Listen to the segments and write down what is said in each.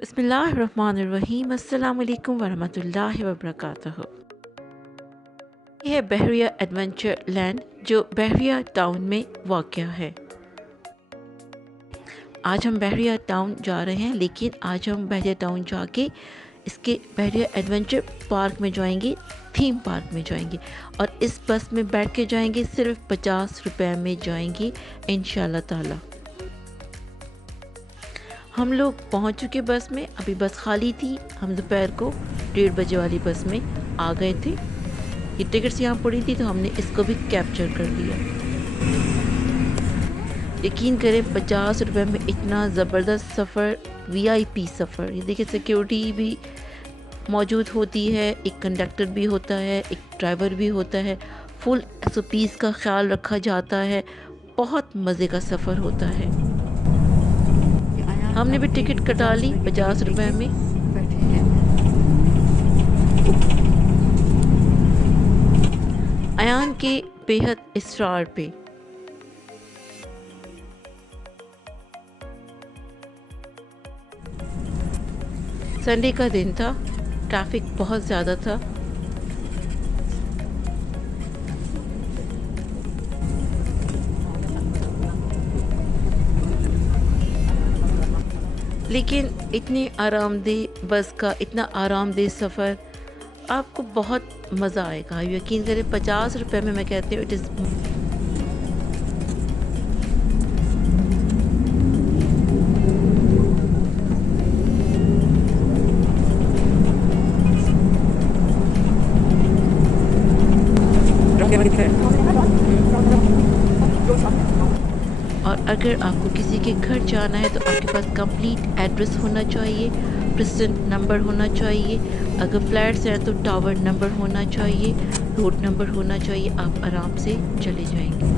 बिस्मिल्लाहिर्रहमानिर्रहीम। अस्सलाम वालेकुम वरहमतुल्लाहि वबरकातुहू। यह है बहरिया एडवेंचर लैंड जो बहरिया टाउन में वाक़या है। आज हम बहरिया टाउन जा रहे हैं, लेकिन आज हम बहरिया टाउन जाके इसके बहरिया एडवेंचर पार्क में जाएंगे, थीम पार्क में जाएंगे और इस बस में बैठ के जाएंगे। सिर्फ 50 रुपए में जाएंगे इंशाल्लाह ताला। हम लोग पहुंच चुके बस में, अभी बस खाली थी। हम दोपहर को 1:30 बजे वाली बस में आ गए थे। ये टिकट्स यहाँ पड़ी थी तो हमने इसको भी कैप्चर कर लिया। यकीन करें 50 रुपए में इतना ज़बरदस्त सफ़र, वीआईपी सफ़र। ये देखिए सिक्योरिटी भी मौजूद होती है, एक कंडक्टर भी होता है, एक ड्राइवर भी होता है, फुल एसओपीज़ का ख्याल रखा जाता है। बहुत मज़े का सफ़र होता है। हमने भी टिकट कटा ली 50 रुपए में। अयान के बेहद इसरार पे संडे का दिन था, ट्रैफिक बहुत ज़्यादा था। लेकिन इतनी आरामदेह बस का इतना आरामदेह सफ़र, आपको बहुत मज़ा आएगा। यकीन करें 50 रुपए में, मैं कहती हूँ इट इज़। और अगर आपको किसी के घर जाना है तो आपके पास कंप्लीट एड्रेस होना चाहिए, प्रेसिडेंट नंबर होना चाहिए। अगर फ्लैट्स हैं तो टावर नंबर होना चाहिए, रोड नंबर होना चाहिए। आप आराम से चले जाएंगे।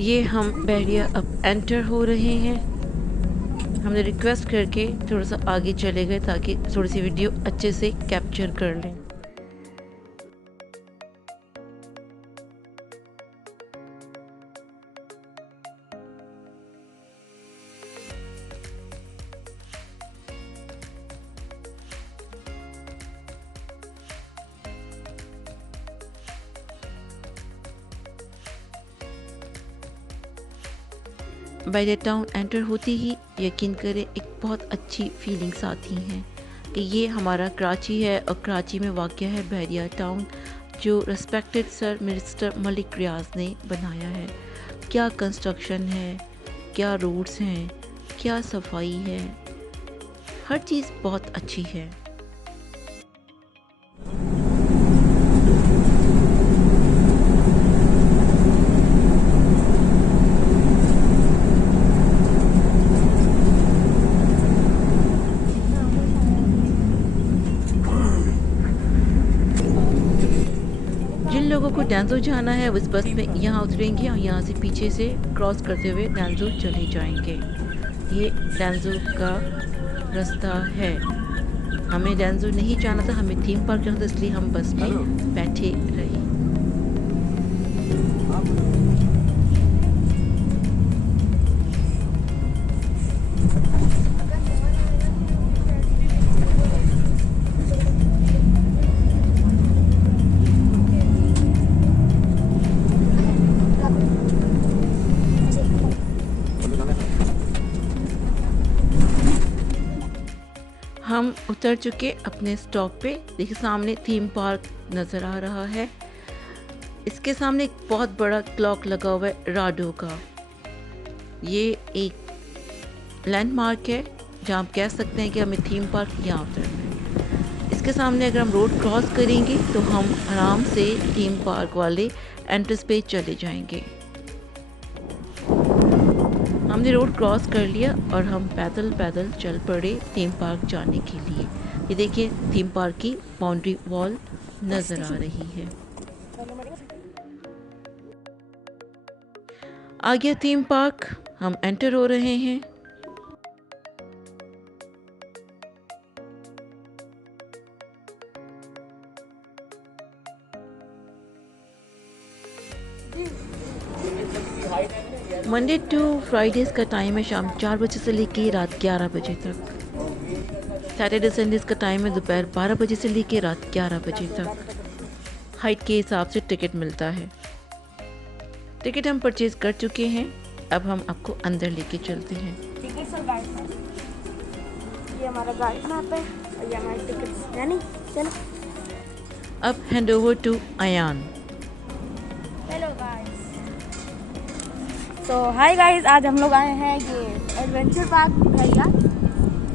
ये हम बहरिया अब एंटर हो रहे हैं। हमने रिक्वेस्ट करके थोड़ा सा आगे चले गए ताकि थोड़ी सी वीडियो अच्छे से कैप्चर कर लें। बहरिया टाउन एंटर होती ही यकीन करें एक बहुत अच्छी फीलिंग्स आती हैं कि ये हमारा कराची है और कराची में वाक़ है बहरिया टाउन, जो रिस्पेक्टेड सर मिनिस्टर मलिक रियाज ने बनाया है। क्या कंस्ट्रक्शन है, क्या रोड्स हैं, क्या सफाई है, हर चीज़ बहुत अच्छी है। जिन लोगों को डैंजो जाना है उस बस में यहाँ उतरेंगे और यहाँ से पीछे से क्रॉस करते हुए डैंजो चले जाएंगे। ये डैंजो का रास्ता है। हमें डैंजो नहीं जाना था, हमें थीम पार्क जाना था, इसलिए हम बस में बैठे रहे। हम उतर चुके अपने स्टॉप पे। देखिए सामने थीम पार्क नज़र आ रहा है। इसके सामने एक बहुत बड़ा क्लॉक लगा हुआ है राडो का। ये एक लैंडमार्क है जहाँ आप कह सकते हैं कि हमें थीम पार्क यहाँ उतरना है। इसके सामने अगर हम रोड क्रॉस करेंगे तो हम आराम से थीम पार्क वाले एंट्रेंस पे चले जाएंगे। हमने रोड क्रॉस कर लिया और हम पैदल पैदल चल पड़े थीम पार्क जाने के लिए। ये देखिए थीम पार्क की बाउंड्री वॉल नज़र आ रही है। आ गया थीम पार्क, हम एंटर हो रहे हैं। मंडे टू फ्राइडेज़ का टाइम है शाम 4 बजे से लेके रात 11 बजे तक। सैटरडे संडेज़ का टाइम है दोपहर 12 बजे से लेके रात 11 बजे तक। हाइट के हिसाब से टिकट मिलता है। टिकट हम परचेज कर चुके हैं, अब हम आपको अंदर लेके चलते हैं। टिकट्स और गाइड मैप, ये हमारा गाइड मैप है और ये हमारे टिकट्स। यानी चलो अब hand over to Ayaan. Hello guys. तो हाय गाइस, आज हम लोग आए हैं ये एडवेंचर पार्क भैया।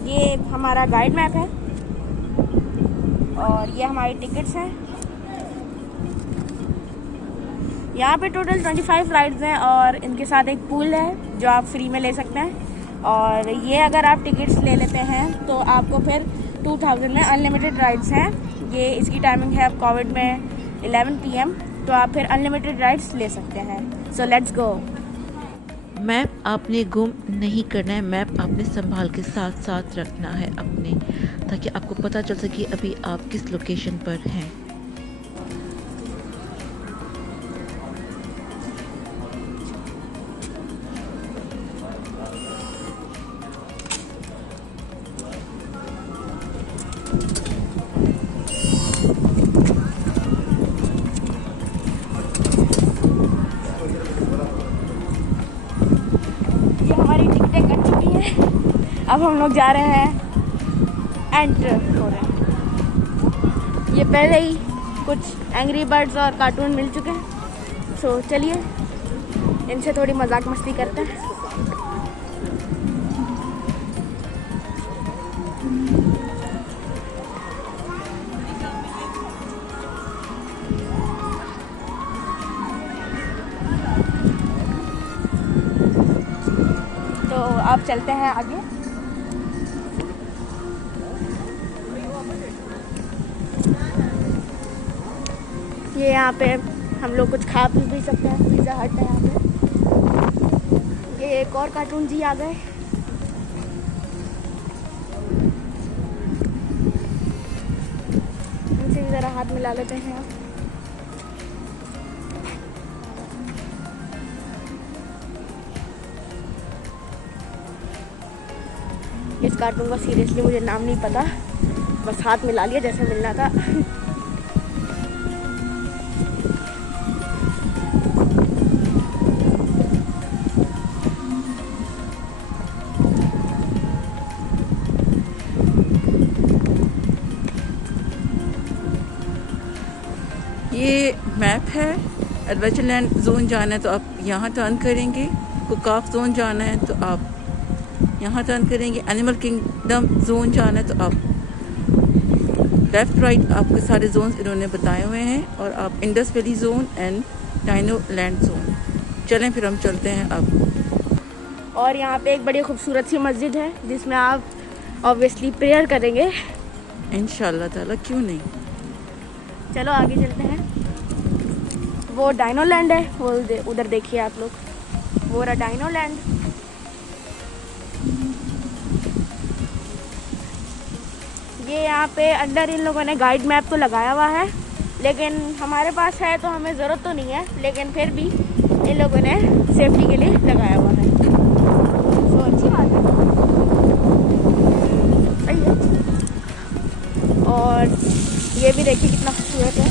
ये हमारा गाइड मैप है और ये हमारी टिकट्स हैं। यहाँ पे टोटल 25 राइड्स हैं और इनके साथ एक पूल है जो आप फ्री में ले सकते हैं। और ये अगर आप टिकट्स ले लेते हैं तो आपको फिर 2000 में अनलिमिटेड राइड्स हैं। ये इसकी टाइमिंग है अब कोविड में 11 PM, तो आप फिर अनलिमिटेड राइड्स ले सकते हैं। So let's go. मैप आपने गुम नहीं करना है, मैप आपने संभाल के साथ साथ रखना है अपने, ताकि आपको पता चल सके अभी आप किस लोकेशन पर हैं। अब हम लोग जा रहे हैं, एंटर हो रहे हैं। ये पहले ही कुछ एंग्री बर्ड्स और कार्टून मिल चुके हैं। सो चलिए इनसे थोड़ी मजाक मस्ती करते हैं। तो आप चलते हैं आगे। ये यहाँ पे हम लोग कुछ खा पी सकते हैं। पिज़्ज़ा हट है यहाँ पे। ये एक और कार्टून जी आ गए। इनसे भी ज़रा हाथ मिला लेते हैं आप। इस कार्टून का सीरियसली मुझे नाम नहीं पता, बस हाथ मिला लिया जैसे मिलना था। ये मैप है। एडवेंचर लैंड जोन जाना है तो आप यहाँ टर्न करेंगे। कुकाफ जोन जाना है तो आप यहाँ टर्न करेंगे। एनिमल किंगडम जोन जाना है तो आप लेफ्ट राइट, आपके सारे जोन्स इन्होंने बताए हुए हैं। और आप Indus valley zone and dino land zone. चलें फिर हम चलते हैं अब। और यहाँ पे एक बड़ी खूबसूरत सी मस्जिद है जिसमें आप ऑब्वियसली प्रेयर करेंगे इंशाल्लाह ताला, क्यों नहीं। चलो आगे चलते हैं। वो डायनो लैंड है, वो उधर देखिए आप लोग, वो रहा डायनो लैंड। ये यहाँ पे अंदर इन लोगों ने गाइड मैप तो लगाया हुआ है, लेकिन हमारे पास है तो हमें ज़रूरत तो नहीं है, लेकिन फिर भी इन लोगों ने सेफ्टी के लिए लगाया हुआ है। तो अच्छी बात है, सही है। और ये भी देखिए कितना खूबसूरत है,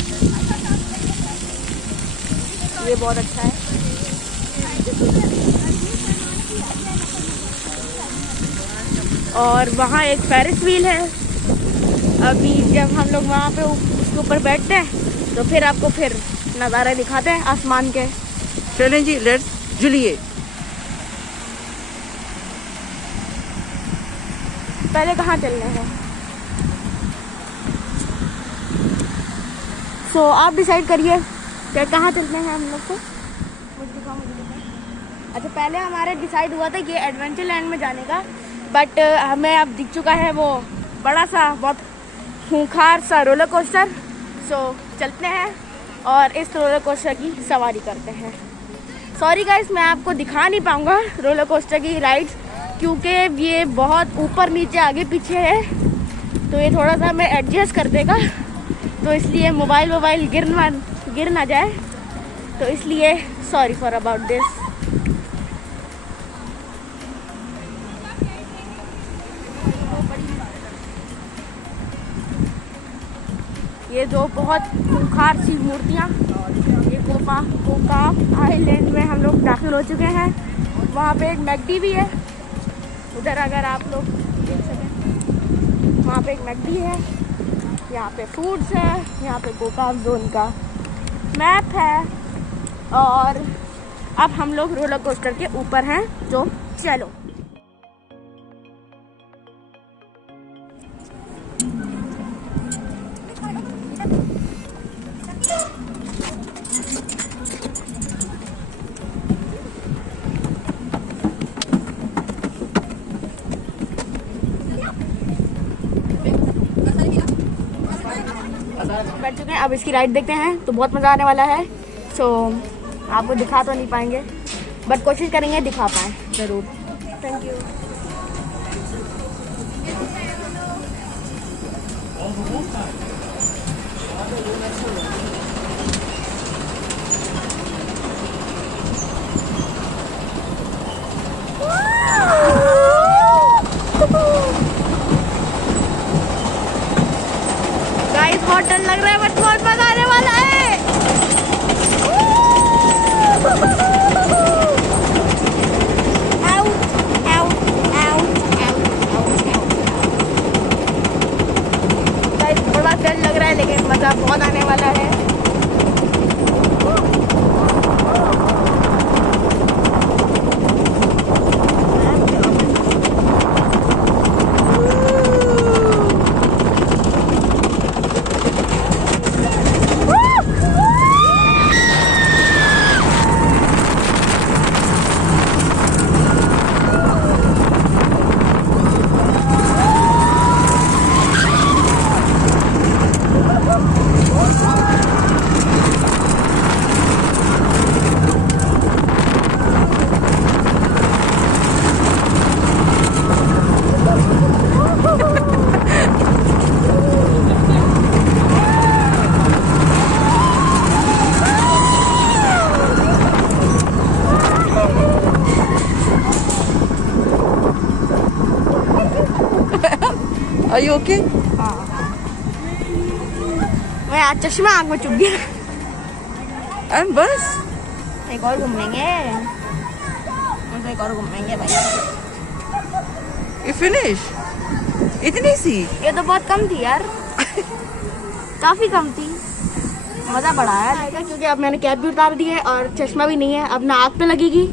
ये बहुत अच्छा है। और वहाँ एक फेरिस व्हील है। अभी जब हम लोग वहाँ पे उसके ऊपर बैठते हैं तो फिर आपको फिर नज़ारे दिखाते हैं आसमान के। चलें जी, लेट्स जुलिए। पहले कहाँ चलने हैं? सो आप डिसाइड करिए कि कहाँ चलते हैं हम लोग को। मुझे दिखाओ। अच्छा, पहले हमारे डिसाइड हुआ था कि एडवेंचर लैंड में जाने का, बट हमें अब दिख चुका है वो बड़ा सा बहुत खूंखार सा रोलर कोस्टर। सो चलते हैं और इस रोलर कोस्टर की सवारी करते हैं। सॉरी गाइस, मैं आपको दिखा नहीं पाऊँगा रोलर कोस्टर की राइड्स, क्योंकि ये बहुत ऊपर नीचे आगे पीछे है, तो ये थोड़ा सा हमें एडजस्ट कर देगा, तो इसलिए मोबाइल गिर ना जाए, तो इसलिए सॉरी फॉर अबाउट दिस। ये जो बहुत खूंखार सी मूर्तियाँ, ये गोका आइलैंड में हम लोग दाखिल हो चुके हैं। वहाँ पे एक मैकडी भी है उधर, अगर आप लोग देख सकें, वहाँ पे एक मैकडी है। यहाँ पे फूड्स है, यहाँ पे गोका जोन का मैप है। और अब हम लोग रोलर कोस्टर के ऊपर हैं, तो चलो। बैठ चुके हैं, अब इसकी राइड देखते हैं, तो बहुत मज़ा आने वाला है। सो आपको दिखा तो नहीं पाएंगे, बट कोशिश करेंगे दिखा पाएँ ज़रूर। Thank you. गाइस बहुत डर लग रहा है, बट बहुत मजा आने वाला है। गाइस बड़ा डर लग रहा है, लेकिन मजा बहुत आने वाला है। Are you okay? मैं आज चश्मा आँख में चुभ गया। And बस एक और घूम लेंगे, एक और घूम लेंगे भाई। you finish? इतनी सी? ये तो बहुत कम थी यार। काफी कम थी, मजा बड़ा आया। क्योंकि अब मैंने कैप भी उतार दी है और चश्मा भी नहीं है, अब ना आँख पे लगेगी।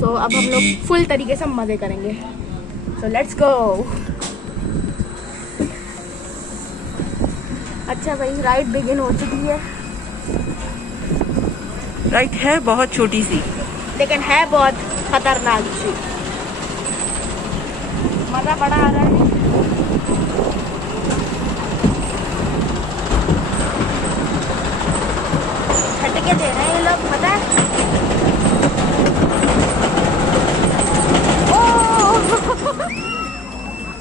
सो अब हम लोग फुल तरीके से मजे करेंगे। So let's go. अच्छा भाई, राइड बिगिन हो चुकी है। राइट है बहुत छोटी सी, लेकिन है बहुत खतरनाक सी। मजा बड़ा आ रहा है। झटके दे रहे हैं ये लोग, पता है।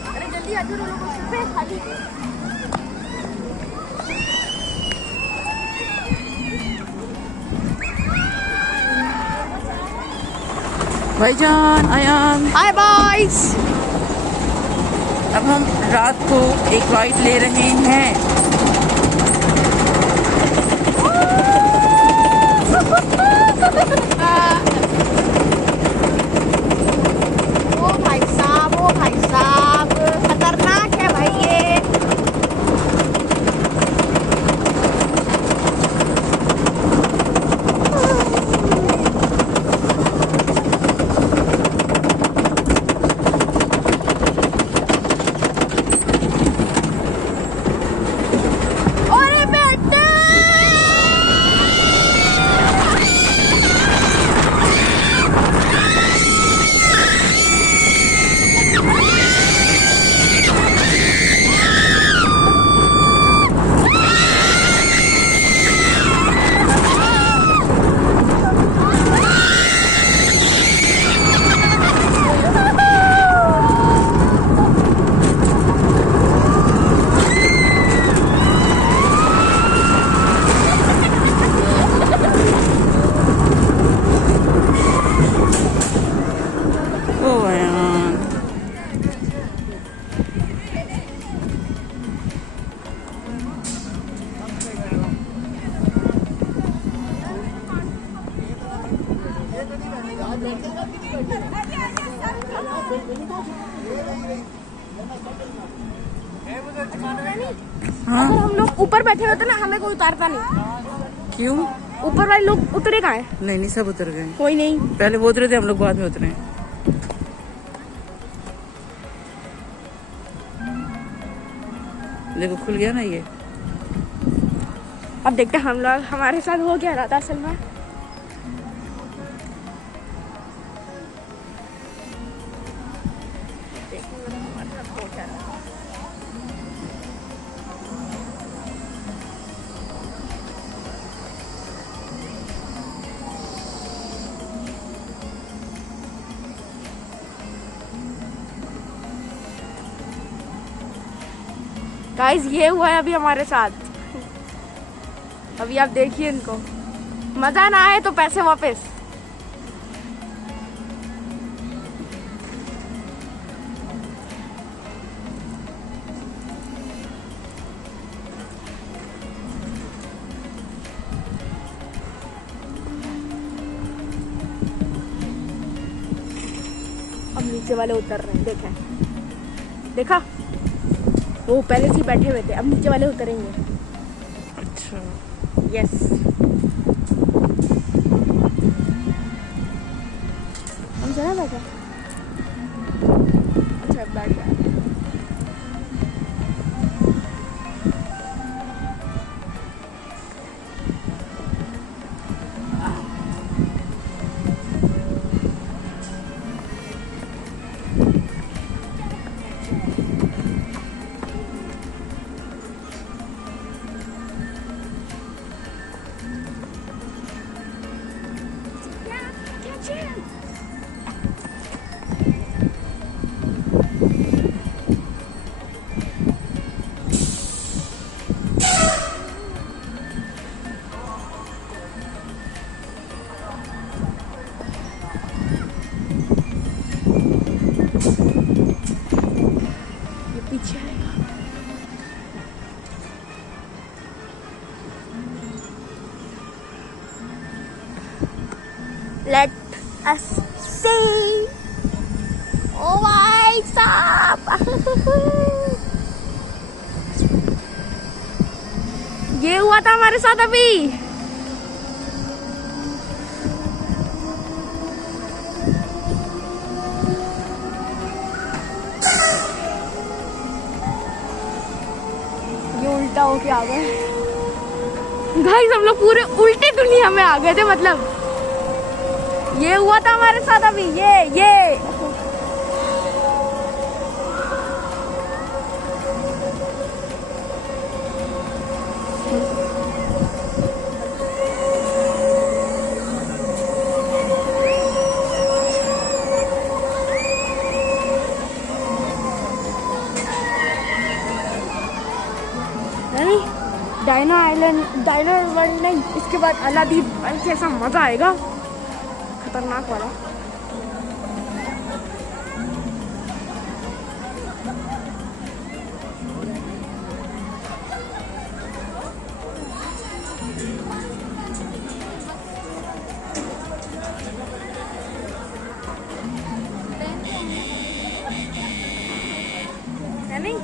अरे जल्दी आ जाओ, रोलर कोस्टर पे खाली। भाईजान आयाम। हाय बॉयज। अब हम रात को एक राइड ले रहे हैं। ओ भाई साहब खतरनाक है भाई ये। हाँ अगर हम लोग ऊपर बैठे होते ना हमें कोई उतारता नहीं। क्यों? ऊपर वाले लोग उतरे कहाँ हैं? नहीं नहीं, सब उतर गए। कोई नहीं। पहले वो उतरे थे, हम लोग बाद में उतरे। देखो खुल गया ना ये। अब देखते हैं हम लोग हमारे साथ हो क्या रहा था असल में। गाइस ये हुआ है अभी हमारे साथ। अभी आप देखिए इनको, मजा ना आए तो पैसे वापस। अब नीचे वाले उतर रहे हैं, देखें, देखा, वो पहले से ही बैठे हुए थे, अब नीचे वाले उतरेंगे। अच्छा यस, हम चला बैठा। अच्छा बैठ गया। पीछे आएगा। Let us see. ओ भाई साहब ये हुआ था हमारे साथ अभी। ये उल्टा होके आ गए गाइस, हम लोग पूरे उल्टे दुनिया में आ गए थे। मतलब ये हुआ था हमारे साथ अभी। ये डायनो आइलैंड, डायनो वर्ल्ड नहीं, इसके बाद अलादीन वर्ल्ड से ऐसा मजा आएगा, खतरनाक वाला। है नहीं?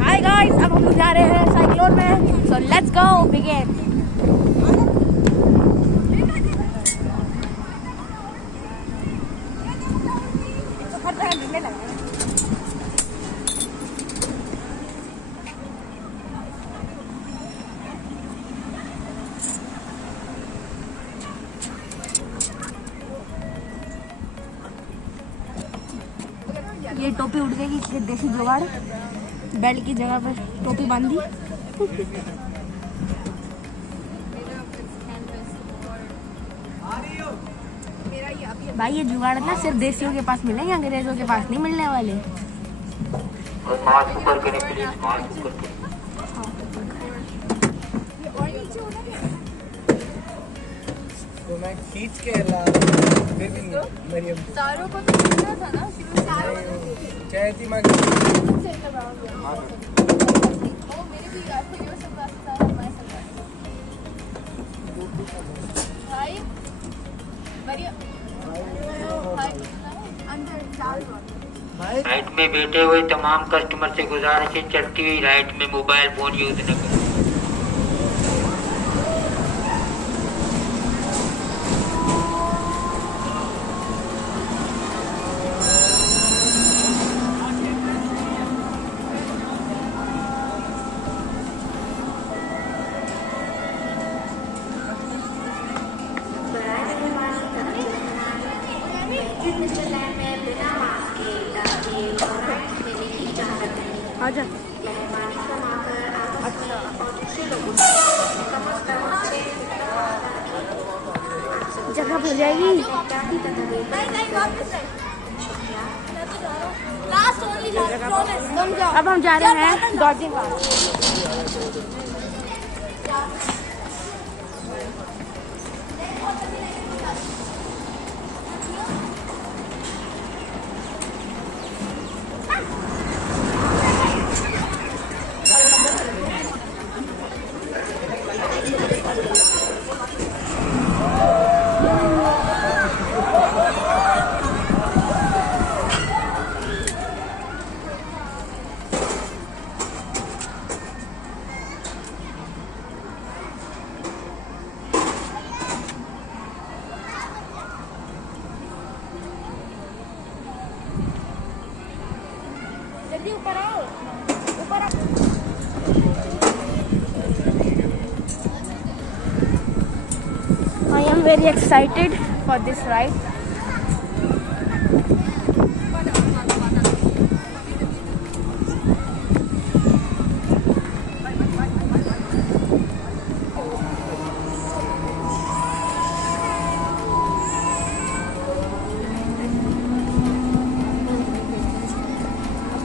हाय गाइस, अब हम लोग जा रहे हैं साइक्लोन में, सो लेट्स गो बिगिन। ये टोपी उड़ गई, ये देसी जुगाड़, बेल्ट की जगह पर टोपी बांधी। भाई ये जुगाड़ ना सिर्फ देसियों के पास मिलेंगे, अंग्रेजों के पास नहीं मिलने वाले। मास्क ऊपर करें प्लीज, मास्क ऊपर करें। तो मैं खींच के ला फिर भी मरियम सारों को तो मिलना था ना, चाय थी मांगी। मेरे भी यार को ये सब बात सारा मैं सब भाई बढ़िया भाई अंदर डाल राइट में बैठे हुए तमाम कस्टमर से गुजारिश है चलती हुई राइट में मोबाइल फोन यूज न करें। आजा। जगह भर जाएगी। अब हम जा रहे हैं डॉजिंग पार्क। जल्दी ऊपर आओ, ऊपर आओ। I am very excited for this ride.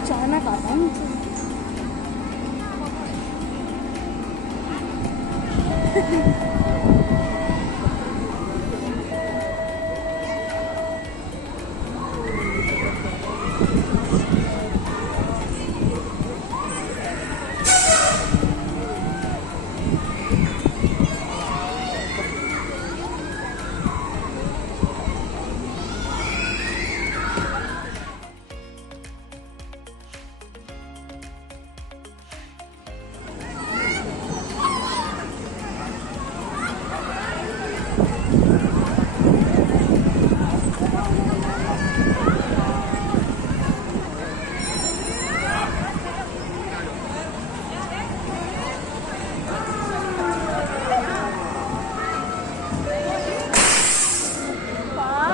अचानक आता है नीचे।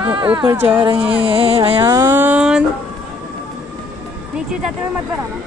हम ऊपर जा रहे हैं अयान। नीचे जाते हुए मत बढ़ाना।